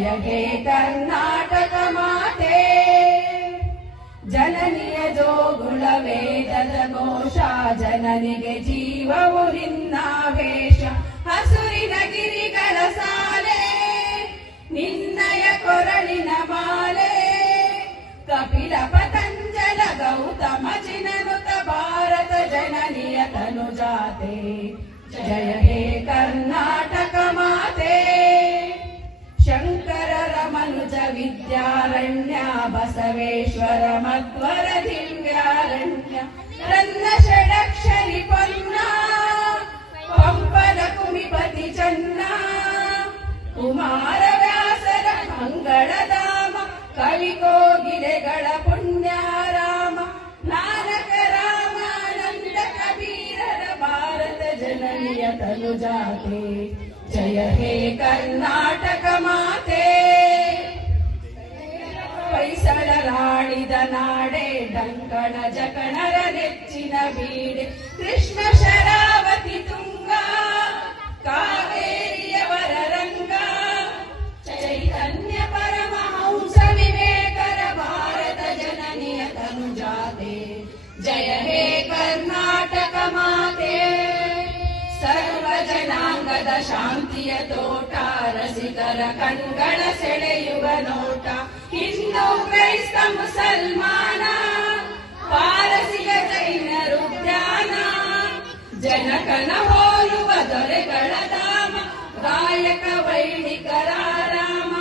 ಜಯ ಹೇ ಕರ್ನಾಟಕ ಮಾತೆ. ಜನನಿಯ ಜೋಗುಳ ವೇದದ ಘೋಷ, ಜನನಿಗೆ ಜೀವವು ನಿನ್ನಾವೇಶ. ಹಸುರಿನ ಗಿರಿಗಳ ಸಾಲೆ, ನಿನ್ನಯ ಕೊರಳಿನ ಮಾಲೆ. ಕಪಿಲ ಪತಂಜಲ ಗೌತಮ ಚಿನನುತ ಭಾರತ ಜನನಿಯ ತನುಜಾತೆ. ಜಯ ಹೇ ಕರ್ನಾಟಕ ಮಾತೆ. ಶಂಕರರ ಮನುಜ ವಿದ್ಯಾರಣ್ಯ, ಬಸವೇಶ್ವರ ಮಧ್ವರ ದಿವ್ಯಾರಣ್ಯ. ರನ್ನ ಷಡಕ್ಷರಿ ಪೊನ್ನ, ಪಂಪನ ಕುಮಿಪತಿ ಚನ್ನ. ಕುಮಾರ ವ್ಯಾಸರ ಮಂಗಳಧಾಮ, ಕವಿ ಕೋಗಿಲೆಗಳ ಪುಣ್ಯಾರಾಮ. ನಾನಕ ರಾಮಾನಂದ ಕಬೀರರ ಭಾರತ ಜನನಿಯ ತನುಜಾತೆ. ಜಯ ಹೇ ಕರ್ನಾಟಕ ಮಾತೆ. ಹೊಯ್ಸಳರಾಡಿದ ನಾಡೆ, ಡಂಕಣ ಜಕಣರ ನೆಚ್ಚಿನ ಬೀಡೆ. ಕೃಷ್ಣ ಶರಾವತಿ ತುಂಗ, ಕಾವೇರಿಯವರ ರಂಗ. ಚೈತನ್ಯ ಪರಮಹಂಸ ವಿವೇಕರ ಭಾರತ ಜನನಿಯ ತನುಜಾತೆ. ಜಯ ಹೇ ಕರ್ನಾಟಕ ಮಾತೆ. ಸರ್ವ ಜನಾಂಗದ ಶಾಂತಿಯ ತೋಟ, ರಸಿಕರ ಕಣ್ಗಳ ಸೆಳೆಯುವ ನೋಟ. ಹಿಂದೂ ಕ್ರೈಸ್ತ ಮುಸಲ್ಮಾನ, ಪಾರಸಿಗ ಜೈನರು ಧ್ಯಾನ. ಜನಕನ ಹೋಲುವ ದೊರೆಗಳ ಧಾಮ, ಗಾಯಕ ವೈಣಿಕರ ರಾಮ.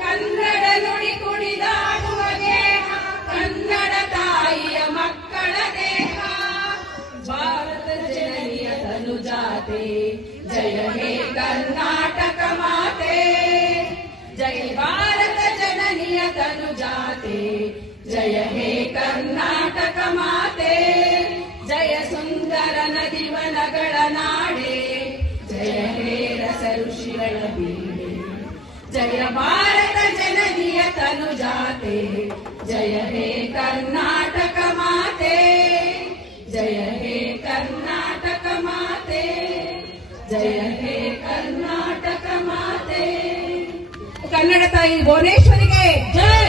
ಕನ್ನಡ ನುಡಿ ಕುಣಿದಾಡುವ ದೇಹ, ಕನ್ನಡ ತಾಯಿಯ ಮಕ್ಕಳ ದೇಹ. ಭಾರತ ಜನನಿಯ ತನುಜಾತೆ. ಜಯ ಹೇ ಕರ್ನಾಟಕ ಮಾತೆ. ಜೈ ಭಾರತ ಜನನಿಯ ತನುಜಾತೆ. ಜಯ ಹೇ ಕರ್ನಾಟಕ ಮಾತೆ. ಜಯ ಸುಂದರ ನದಿವನಗಳ ನಾಡೆ, ಜಯ ಹೇ ರಸ ಋಷಿಗಳ ಬೀಡೆ. ಜಯ ಭಾರತ ಜನನಿಯ ತನುಜಾತೆ. ಜಯ ಹೇ ಕರ್ನಾಟಕ ಮಾತೆ. ಜಯ ಹೇ ಕರ್ನಾಟಕ ಮಾತೆ. ಜಯ ಹೇ ಕರ್ನಾಟಕ ಮಾತೆ. ಕನ್ನಡ ತಾಯಿ ಭುವನೇಶ್ವರಿಗೆ ಜಯ.